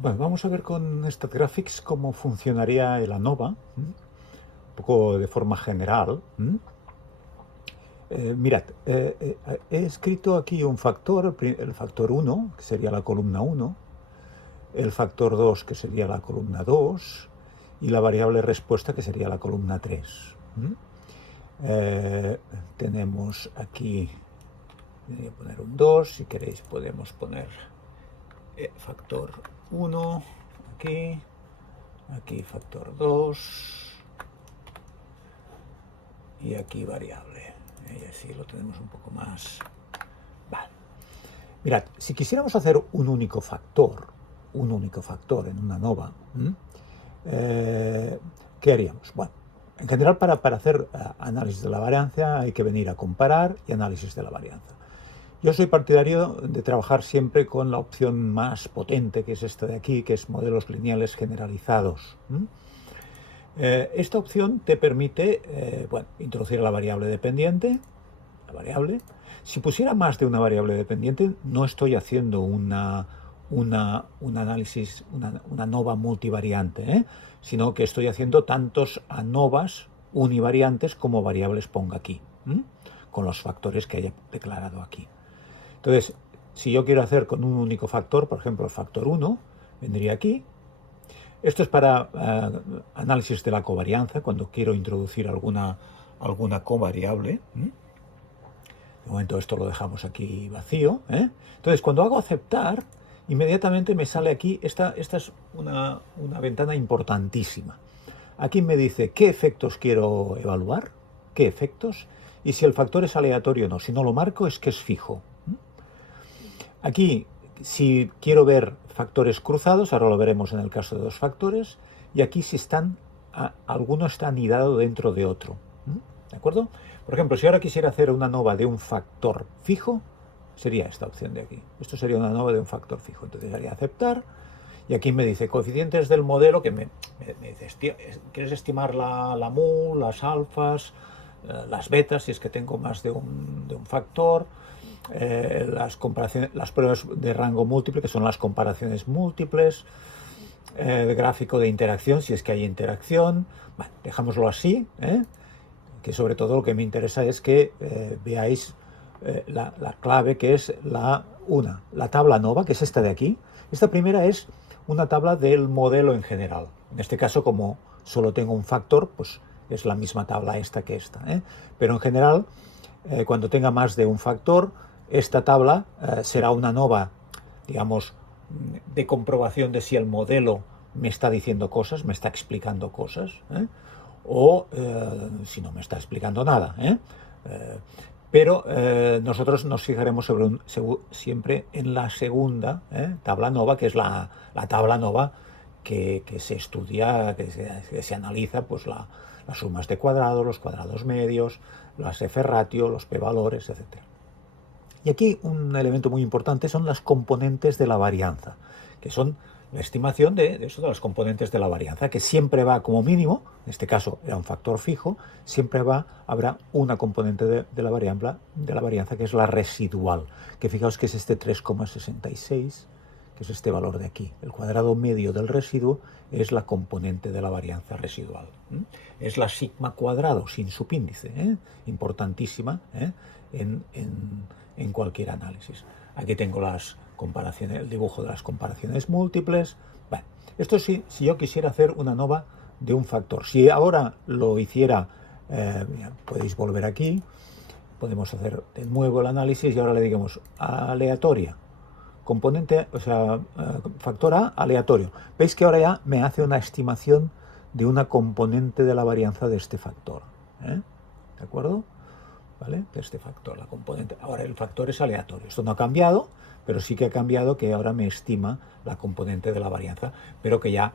Bueno, vamos a ver con StatGraphics cómo funcionaría el ANOVA, un poco de forma general. Mirad, he escrito aquí un factor, el factor 1, que sería la columna 1, el factor 2, que sería la columna 2, y la variable respuesta, que sería la columna 3. Tenemos aquí, voy a poner un 2, si queréis podemos poner factor 1, aquí factor 2 y aquí variable. Y así lo tenemos un poco más. Vale. Mirad, si quisiéramos hacer un único factor en una ANOVA, ¿qué haríamos? Bueno, en general para hacer análisis de la varianza hay que venir a comparar y análisis de la varianza. Yo soy partidario de trabajar siempre con la opción más potente, que es esta de aquí, que es modelos lineales generalizados. Esta opción te permite introducir la variable dependiente, Si pusiera más de una variable dependiente, no estoy haciendo un análisis, una ANOVA multivariante, sino que estoy haciendo tantos ANOVAs univariantes como variables ponga aquí, con los factores que haya declarado aquí. Entonces, si yo quiero hacer con un único factor, por ejemplo, el factor 1, vendría aquí. Esto es para análisis de la covarianza, cuando quiero introducir alguna covariable. De momento esto lo dejamos aquí vacío. Entonces, cuando hago aceptar, inmediatamente me sale aquí, esta es una ventana importantísima. Aquí me dice qué efectos quiero evaluar, qué efectos, y si el factor es aleatorio o no. Si no lo marco es que es fijo. Aquí, si quiero ver factores cruzados, ahora lo veremos en el caso de dos factores, y aquí si alguno está anidado dentro de otro. ¿De acuerdo? Por ejemplo, si ahora quisiera hacer una ANOVA de un factor fijo, sería esta opción de aquí. Esto sería una ANOVA de un factor fijo. Entonces haría aceptar, y aquí me dice coeficientes del modelo, que me dice, ¿quieres estimar la mu, las alfas, las betas, si es que tengo más de un factor? Las pruebas de rango múltiple, que son las comparaciones múltiples, el gráfico de interacción, si es que hay interacción. Bueno, dejámoslo así, que sobre todo lo que me interesa es que veáis la clave, que es la tabla ANOVA, que es esta de aquí. Esta primera es una tabla del modelo en general. En este caso, como solo tengo un factor, pues es la misma tabla esta que esta. Pero en general, cuando tenga más de un factor, esta tabla será una ANOVA, digamos, de comprobación de si el modelo me está diciendo cosas, me está explicando cosas, o si no me está explicando nada. Pero nosotros nos fijaremos siempre en la segunda tabla ANOVA, que es la tabla ANOVA que se estudia, que se analiza, pues las sumas de cuadrados, los cuadrados medios, las F-ratio, los p-valores, etc. Y aquí un elemento muy importante son las componentes de la varianza, que son la estimación de las componentes de la varianza, que siempre va como mínimo, en este caso era un factor fijo, siempre habrá una componente de la varianza, que es la residual, que fijaos que es este 3,66, que es este valor de aquí. El cuadrado medio del residuo es la componente de la varianza residual. Es la sigma cuadrado sin subíndice, importantísima en cualquier análisis. Aquí tengo las comparaciones, el dibujo de las comparaciones múltiples. Bueno, esto sí, si yo quisiera hacer una ANOVA de un factor. Si ahora lo hiciera, podéis volver aquí, podemos hacer de nuevo el análisis y ahora le digamos aleatoria. Componente, o sea, factor A aleatorio. Veis que ahora ya me hace una estimación de una componente de la varianza de este factor. ¿De acuerdo? ¿Vale? De este factor, la componente. Ahora el factor es aleatorio. Esto no ha cambiado, pero sí que ha cambiado que ahora me estima la componente de la varianza, pero que ya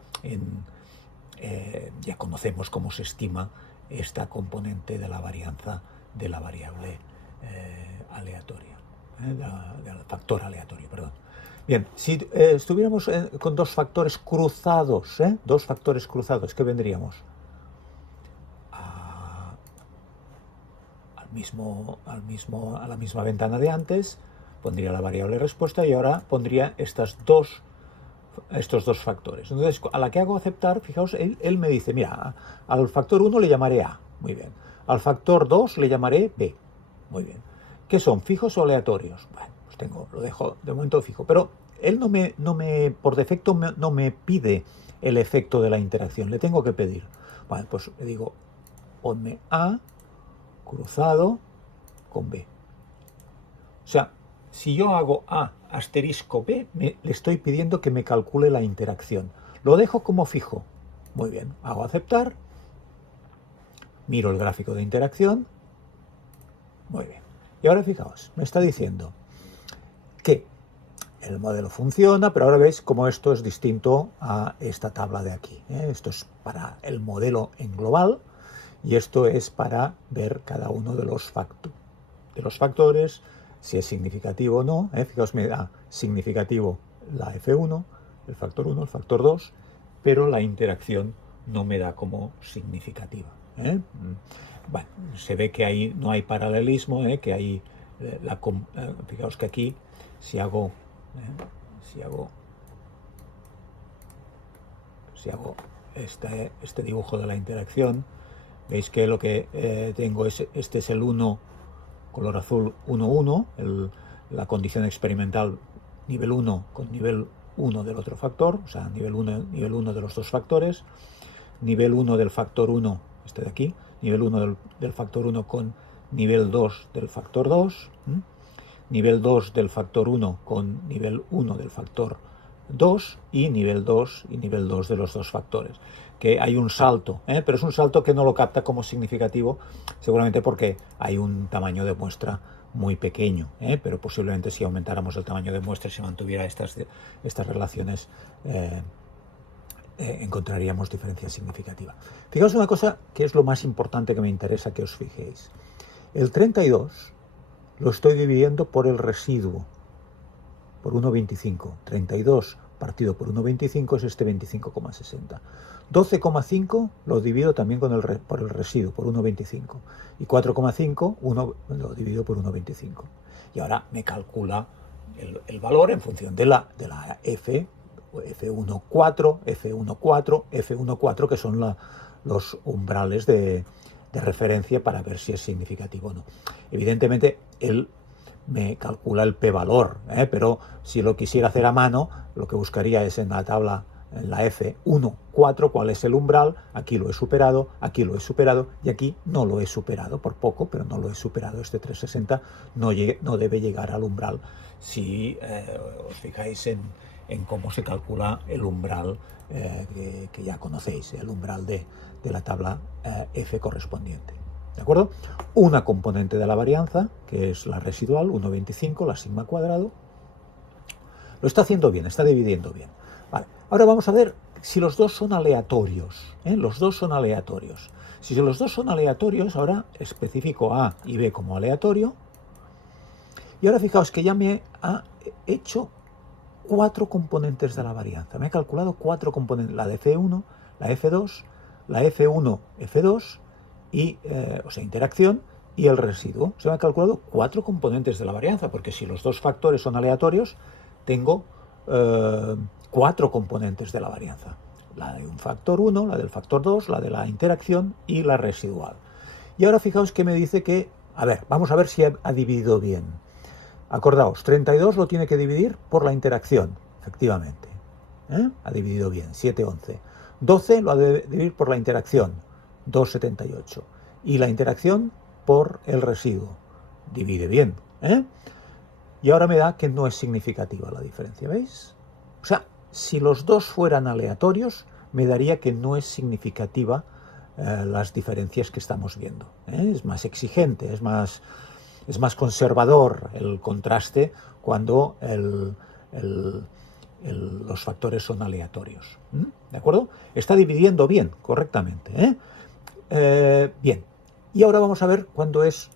ya conocemos cómo se estima esta componente de la varianza de la variable aleatoria, del factor aleatorio, perdón. Bien, si estuviéramos con dos factores cruzados, ¿qué vendríamos? A la misma ventana de antes, pondría la variable respuesta y ahora pondría estos dos estos dos factores. Entonces, a la que hago aceptar, fijaos, él me dice, mira, al factor 1 le llamaré A, muy bien. Al factor 2 le llamaré B, muy bien. ¿Qué son, fijos o aleatorios? Bueno, pues lo dejo de momento fijo, pero él por defecto no me pide el efecto de la interacción, le tengo que pedir. Bueno, pues le digo, ponme A cruzado con B. O sea, si yo hago A asterisco B, le estoy pidiendo que me calcule la interacción. Lo dejo como fijo. Muy bien, hago aceptar. Miro el gráfico de interacción. Muy bien. Y ahora fijaos, me está diciendo que el modelo funciona, pero ahora veis cómo esto es distinto a esta tabla de aquí. Esto es para el modelo en global y esto es para ver cada uno de los factores, si es significativo o no. Fijaos, me da significativo la F1, el factor 1, el factor 2, pero la interacción no me da como significativa. Bueno, se ve que ahí no hay paralelismo, que hay fijaos que aquí si hago este dibujo de la interacción, veis que lo que tengo es, este es el 1 color azul 1, 1, la condición experimental nivel 1 con nivel 1 del otro factor, o sea, nivel 1 de los dos factores, nivel 1 del factor 1, este de aquí, nivel 1 del factor 1 con nivel 2 del factor 2, nivel 2 del factor 1 con nivel 1 del factor 2 y nivel 2 de los dos factores. Que hay un salto, pero es un salto que no lo capta como significativo, seguramente porque hay un tamaño de muestra muy pequeño, pero posiblemente si aumentáramos el tamaño de muestra y se mantuviera estas relaciones, encontraríamos diferencia significativa. Fijaos una cosa que es lo más importante que me interesa que os fijéis. El 32 lo estoy dividiendo por el residuo, por 1,25. 32 partido por 1,25 es este 25,60. 12,5 lo divido también por el residuo, por 1,25. Y 4,5 lo divido por 1,25. Y ahora me calcula el valor en función de la F, F1,4, F1,4, F1,4, que son los umbrales de referencia para ver si es significativo o no. Evidentemente, él me calcula el p-valor, pero si lo quisiera hacer a mano, lo que buscaría es en la tabla, en la F1,4, cuál es el umbral. Aquí lo he superado, aquí lo he superado y aquí no lo he superado, por poco, pero no lo he superado. Este 360 no debe llegar al umbral si os fijáis en cómo se calcula el umbral que ya conocéis, el umbral de la tabla F correspondiente. ¿De acuerdo? Una componente de la varianza, que es la residual, 1,25, la sigma cuadrado. Lo está haciendo bien, está dividiendo bien. Vale. Ahora vamos a ver si los dos son aleatorios. Los dos son aleatorios. Si los dos son aleatorios, ahora especifico A y B como aleatorio. Y ahora fijaos que ya me ha hecho 4 componentes de la varianza. Me ha calculado 4 componentes, la de F1, la F2, la F1, F2, y, o sea, interacción y el residuo. Se me ha calculado 4 componentes de la varianza, porque si los dos factores son aleatorios, tengo 4 componentes de la varianza. La de un factor 1, la del factor 2, la de la interacción y la residual. Y ahora fijaos que me dice que, vamos a ver si ha dividido bien. Acordaos, 32 lo tiene que dividir por la interacción, efectivamente. Ha dividido bien, 7,11. 12 lo ha de dividir por la interacción, 2,78. Y la interacción por el residuo. Divide bien. Y ahora me da que no es significativa la diferencia, ¿veis? O sea, si los dos fueran aleatorios, me daría que no es significativa las diferencias que estamos viendo. Es más exigente, es más conservador el contraste cuando los factores son aleatorios. ¿De acuerdo? Está dividiendo bien, correctamente. Bien. Y ahora vamos a ver cuándo es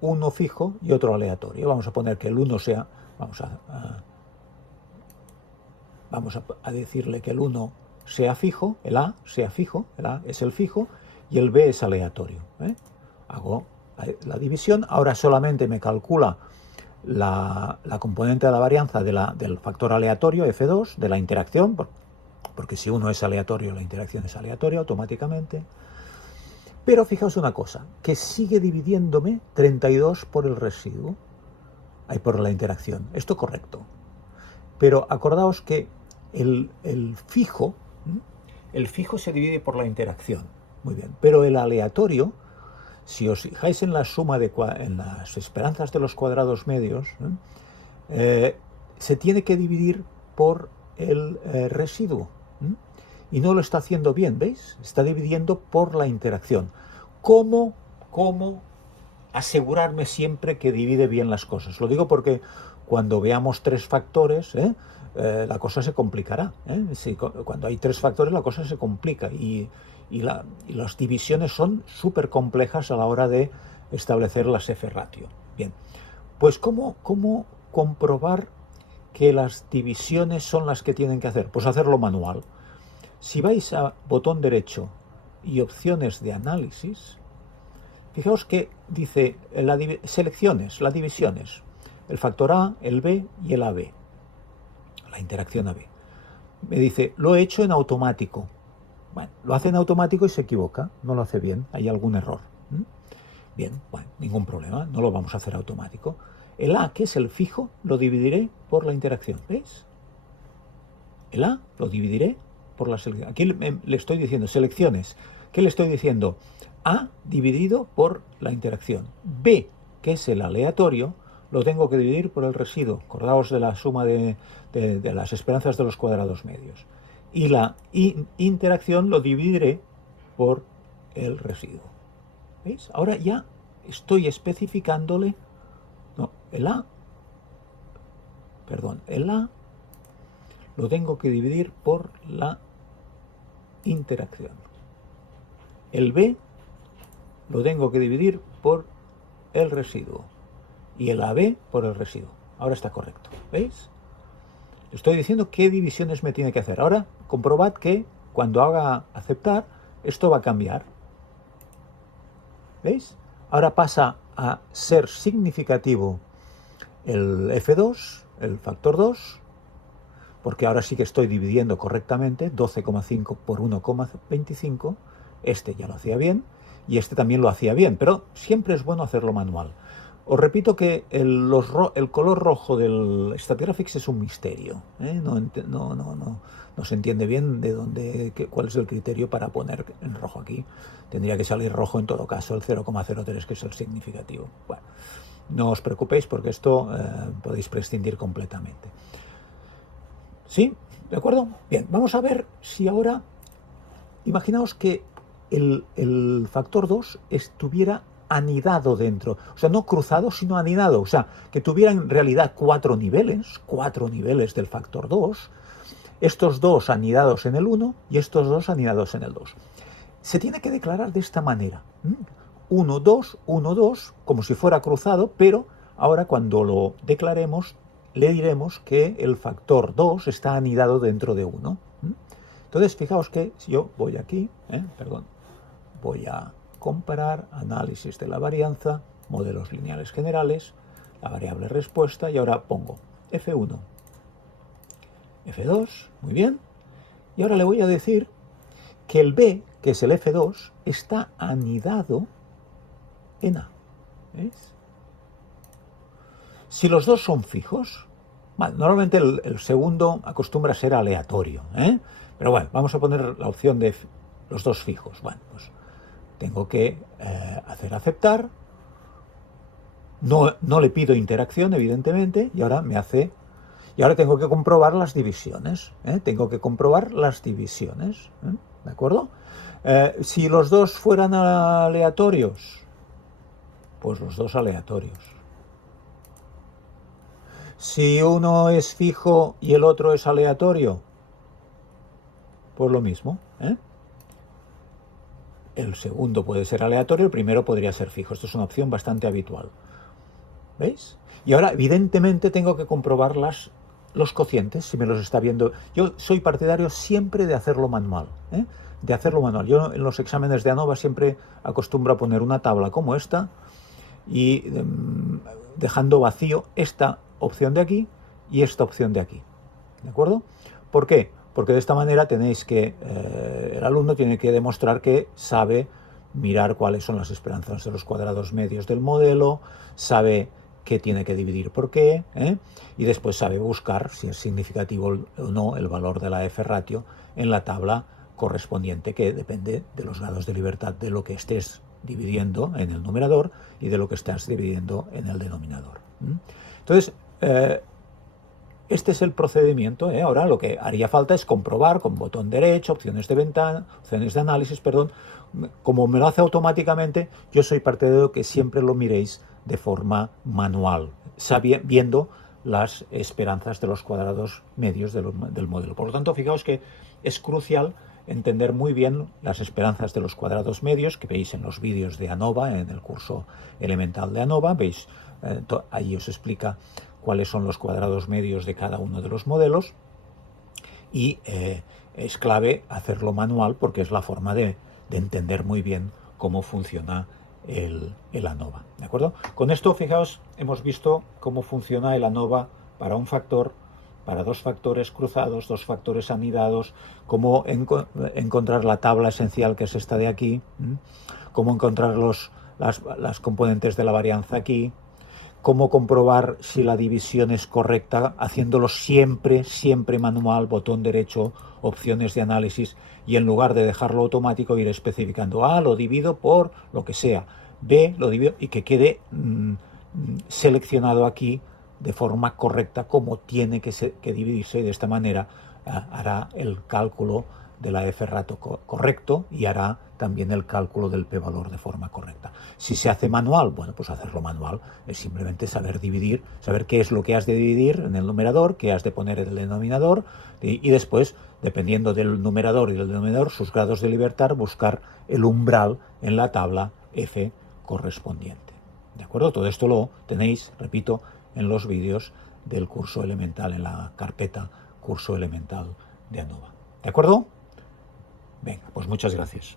uno fijo y otro aleatorio. Vamos a poner que el 1 sea, vamos a decirle que el 1 sea fijo, el A sea fijo, el A es el fijo y el B es aleatorio. Hago la división, ahora solamente me calcula la componente de la varianza del factor aleatorio, F2, de la interacción, porque si uno es aleatorio, la interacción es aleatoria automáticamente. Pero fijaos una cosa, que sigue dividiéndome 32 por el residuo, por la interacción. Esto correcto. Pero acordaos que el fijo se divide por la interacción. Muy bien. Pero el aleatorio, si os fijáis en la suma en las esperanzas de los cuadrados medios, se tiene que dividir por el residuo. Y no lo está haciendo bien, ¿veis? Está dividiendo por la interacción. ¿Cómo asegurarme siempre que divide bien las cosas? Lo digo porque cuando veamos tres factores, la cosa se complicará. Sí, cuando hay tres factores la cosa se complica y las divisiones son súper complejas a la hora de establecer las F-ratio. Bien, pues ¿cómo comprobar que las divisiones son las que tienen que hacer? Pues hacerlo manual. Si vais a botón derecho y opciones de análisis, fijaos que dice selecciones, las divisiones, el factor A, el B y el AB, la interacción AB. Me dice, lo he hecho en automático. Bueno, lo hace en automático y se equivoca, no lo hace bien, hay algún error. Bien, bueno, ningún problema, no lo vamos a hacer automático. El A, que es el fijo, lo dividiré por la interacción, ¿veis? El A lo dividiré por la selección. Aquí le estoy diciendo selecciones. ¿Qué le estoy diciendo? A dividido por la interacción. B, que es el aleatorio, lo tengo que dividir por el residuo. Acordaos de la suma de las esperanzas de los cuadrados medios. Y la interacción lo dividiré por el residuo. ¿Veis? Ahora ya estoy especificándole. No, el A lo tengo que dividir por la interacción. El B lo tengo que dividir por el residuo. Y el AB por el residuo. Ahora está correcto. ¿Veis? Estoy diciendo qué divisiones me tiene que hacer. Ahora comprobad que cuando haga aceptar, esto va a cambiar. ¿Veis? Ahora pasa a ser significativo el F2, el factor 2, porque ahora sí que estoy dividiendo correctamente, 12,5 por 1,25, este ya lo hacía bien, y este también lo hacía bien, pero siempre es bueno hacerlo manual. Os repito que el color rojo del Statigraphics es un misterio, no se entiende bien cuál es el criterio para poner en rojo aquí. Tendría que salir rojo en todo caso, el 0,03, que es el significativo. Bueno, no os preocupéis porque esto podéis prescindir completamente. ¿Sí? ¿De acuerdo? Bien, vamos a ver si ahora, imaginaos que el factor 2 estuviera anidado dentro, o sea, no cruzado, sino anidado, o sea, que tuviera en realidad cuatro niveles del factor 2, estos dos anidados en el 1 y estos dos anidados en el 2. Se tiene que declarar de esta manera, 1, 2, 1, 2, como si fuera cruzado, pero ahora cuando lo declaremos, le diremos que el factor 2 está anidado dentro de 1. Entonces, fijaos que si yo voy aquí, voy a comparar, análisis de la varianza, modelos lineales generales, la variable respuesta, y ahora pongo F1, F2, muy bien, y ahora le voy a decir que el B, que es el F2, está anidado en A. ¿Ves? Si los dos son fijos, bueno, normalmente el segundo acostumbra a ser aleatorio, pero bueno, vamos a poner la opción de los dos fijos. Bueno, pues tengo que hacer aceptar, no le pido interacción, evidentemente, y ahora tengo que comprobar las divisiones, ¿de acuerdo? Si los dos fueran aleatorios, pues los dos aleatorios. Si uno es fijo y el otro es aleatorio, pues lo mismo, El segundo puede ser aleatorio, el primero podría ser fijo. Esto es una opción bastante habitual. ¿Veis? Y ahora, evidentemente, tengo que comprobar los cocientes, si me los está viendo. Yo soy partidario siempre de hacerlo manual, Yo en los exámenes de ANOVA siempre acostumbro a poner una tabla como esta y dejando vacío esta opción de aquí y esta opción de aquí. ¿De acuerdo? ¿Por qué? Porque de esta manera tenéis que, el alumno tiene que demostrar que sabe mirar cuáles son las esperanzas de los cuadrados medios del modelo, sabe qué tiene que dividir por qué, y después sabe buscar si es significativo o no el valor de la F-ratio en la tabla correspondiente, que depende de los grados de libertad de lo que estés dividiendo en el numerador y de lo que estás dividiendo en el denominador. Entonces, este es el procedimiento. Ahora lo que haría falta es comprobar con botón derecho, opciones de ventana, opciones de análisis, perdón. Como me lo hace automáticamente, yo soy partidario que siempre lo miréis de forma manual, viendo las esperanzas de los cuadrados medios del modelo. Por lo tanto, fijaos que es crucial entender muy bien las esperanzas de los cuadrados medios, que veis en los vídeos de ANOVA, en el curso elemental de ANOVA. Veis, ahí os explica cuáles son los cuadrados medios de cada uno de los modelos, y es clave hacerlo manual porque es la forma de entender muy bien cómo funciona el ANOVA. ¿De acuerdo? Con esto, fijaos, hemos visto cómo funciona el ANOVA para un factor, para dos factores cruzados, dos factores anidados, cómo encontrar la tabla esencial, que es esta de aquí, cómo encontrar las componentes de la varianza aquí, cómo comprobar si la división es correcta, haciéndolo siempre manual, botón derecho, opciones de análisis, y en lugar de dejarlo automático ir especificando: A lo divido por lo que sea, B lo divido, y que quede seleccionado aquí de forma correcta como tiene que dividirse, y de esta manera hará el cálculo de la F-ratio correcto y hará también el cálculo del p-valor de forma correcta. Si se hace manual, bueno, pues hacerlo manual es simplemente saber dividir, saber qué es lo que has de dividir en el numerador, qué has de poner en el denominador, y después, dependiendo del numerador y del denominador, sus grados de libertad, buscar el umbral en la tabla F correspondiente. ¿De acuerdo? Todo esto lo tenéis, repito, en los vídeos del curso elemental, en la carpeta curso elemental de ANOVA. ¿De acuerdo? Venga, pues muchas gracias.